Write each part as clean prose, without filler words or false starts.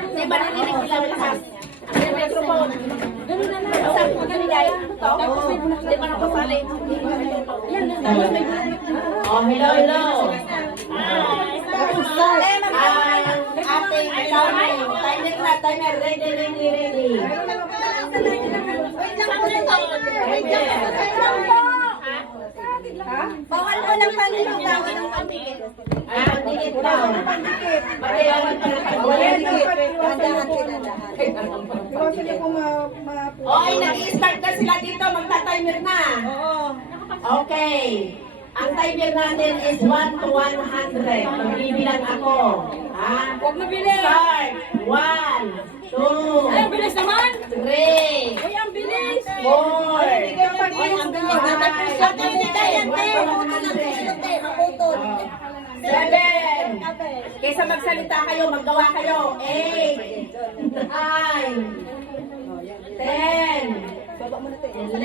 Hindi ba narinig nila lahat? Ang microphone. Ganun na lang. Saan ko ganilay? Hindi ba nakasali? Oh, hello, hello. Ate, timer na, timer. Ready, ready, ready. Bawal mo ng panilong gawin ng pandikit. Ay, pandikit daw. Bawal pa na pandikit. Okay, nag-i-start na sila dito. Magta-timer na. Okay. Ang timer natin is 1 to 100. Magbibilang ako. Huwag mabilis. Start. 1, 2. Ay, ang bilis naman. 3. Uy, ang bilis. 4. Uy, ang bilis. 7. Kaysa magsalita kayo, maggawa kayo. 8. 9. 10. 11.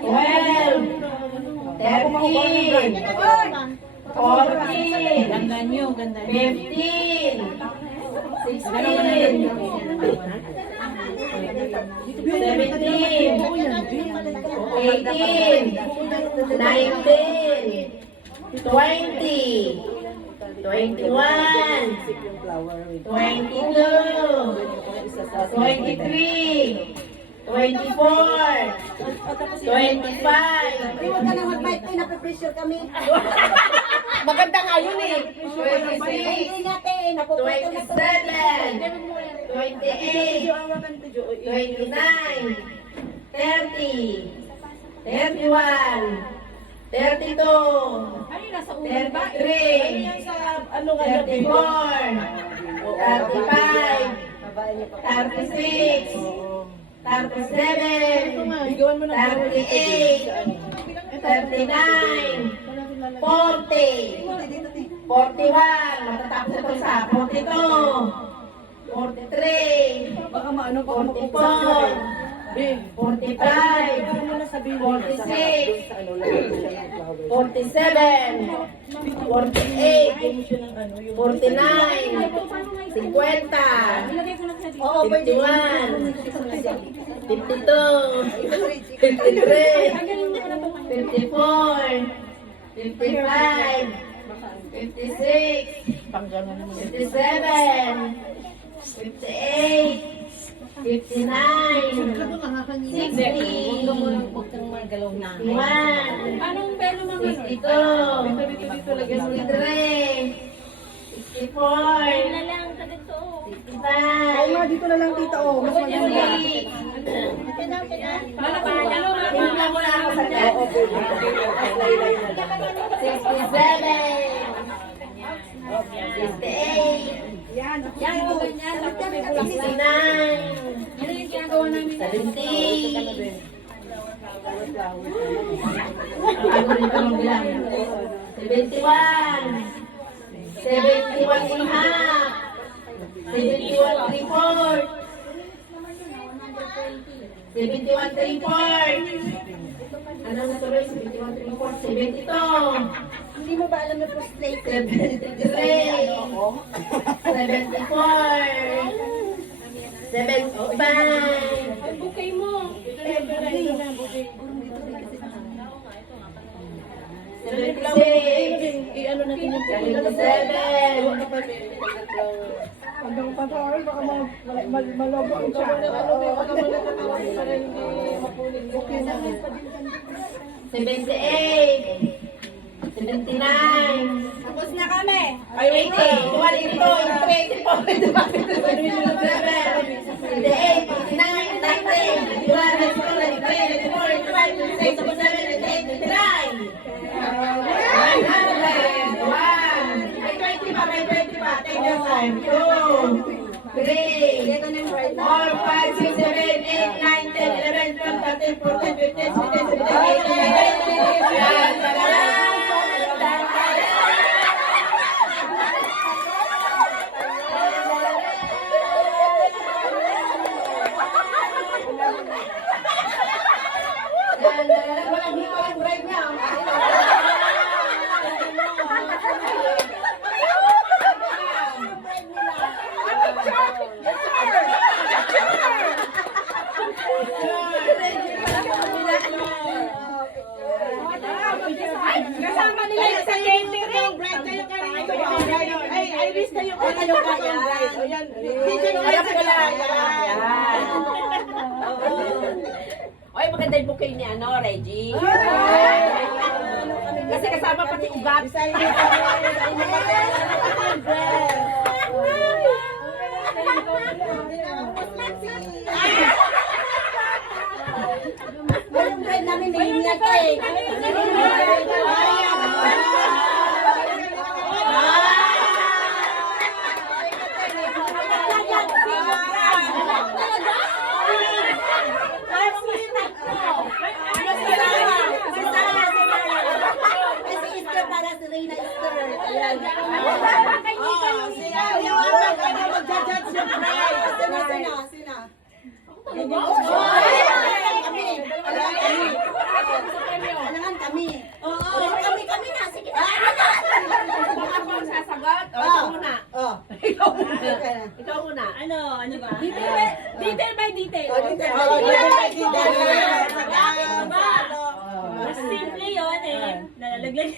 12. 13. 14. 15. 16. 17. 18. 19. 20. 21. 22. 23. 24. 25. Huwag ka na mag-bite ko, nape-pressure kami. Maganda nga yun eh. 26. Hindi natin, napuputo na ito. 27. 28. 29. 30. 31. 32. 33. 34. 35. 36. 37, 38, 39, 40, 41, matatapos ito sa 42, 43, 44, 45, 46, 47, 48, 49, 50, 51, 52, 53, 54, 55, 56, 57, 58, 59, 60, 61, Anong belo mga 62, 63, 64, na lang ka dito? 65, Dito na lang tita, oh. Mas maganda. 66, Tingnan mo na ako sa chat. 67, 68, Yan, o ganyan. Tapos may bulas na. 69, Yan yung ginagawa namin. 70. Ako rin pa magbilang. 71. 71 and a half. 71 3/4. 71 3/4. Ano na tuloy? 71 3/4. 72. Hindi mo ba alam na frustrate? 73. 74. 75. Bukay mo. 76. I-ano natin yung 77. hanggang pantawin, baka malabo ang siya. Baka malakatawin para hindi mapunin. 78. 79. Tapos na kami. 80. 22. 24. 27. 28. 89. 90. 91. 92. 93. 94. 95. 96. 97. 98. 99. 100. May 20 pa. May 20 pa. Take your time. 2. 3, 4, 5, 6, 7, 8, 9, 10, 11, 12, 13, 14, 15, 16, 17, 18, 19, 20. Walang hiwalay, break niya. Iris na yung Ano ka yan? Ayan. Alam ko lang. Yan. Oy, maganda yung bouquet ni ano, Reggie. Kasi kasama pati ugat. Yung bread namin, may himla to eh. Kasi Easter para si Reyna Easter. Ayan. Sino? Alangan kami. Oo, kami na. Sige na. Baka ako ang sasagot. O, ikaw muna. Oh. Ikaw muna. Ano ba? Detail by detail. Mas simple yun eh. Nalalaglag.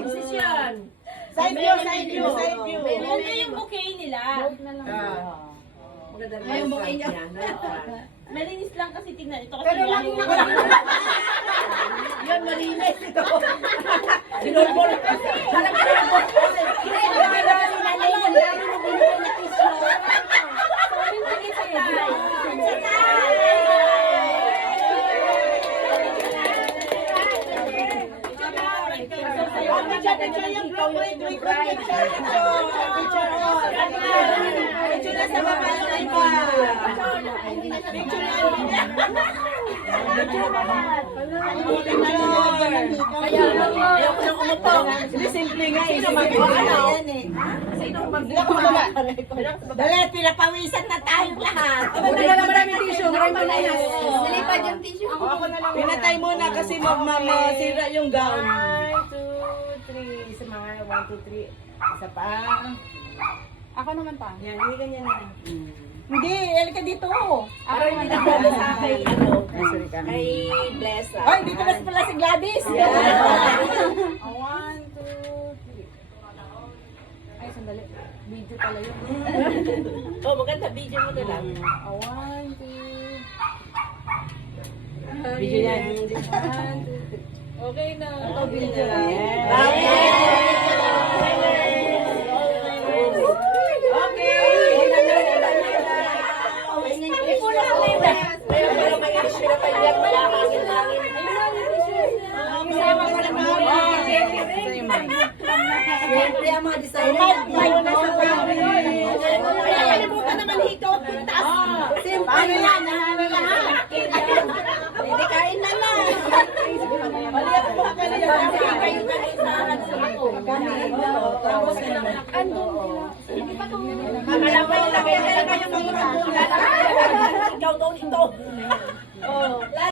Decision. Side view. Ano yung bouquet nila? Maganda na yung bouquet niya. Malinis lang kasi tingnan. Ito kasi Pero lagi na Yan, malinis ito. Sinulbol. Alam ko na ayaw ko nang umupo. Simple nga eh. Sino Dali, pinapawisan na tayong lahat. Maraming tissue. Maraming na yan. Nalipad yung tissue. Pinatay muna kasi masira yung gown. 1, 2, 3. Isa mga 1, 2, 3. Isa pa. Ako naman pa. Yan, hindi ganyan na. Hindi, halika dito. Para hindi na pala sa kay, ano, kay Blessa. Ay, dito na pala si Gladys. 1, 2, 3. Ay, sandali. Video pala yun. Oh, maganda. Video mo na lang. 1, 2. Video yan. Okay na. Ito, video. Pero may issue na tayo yan. Wala hangin. Siyempre ang mga designer. Kalimutan naman hito. Pintas. Siyempre yan. Hindi kain na lang. Mali ako mga kalimutan. Kayo kain sa Akala ko yung lagay na lang yung mga ikaw daw ito.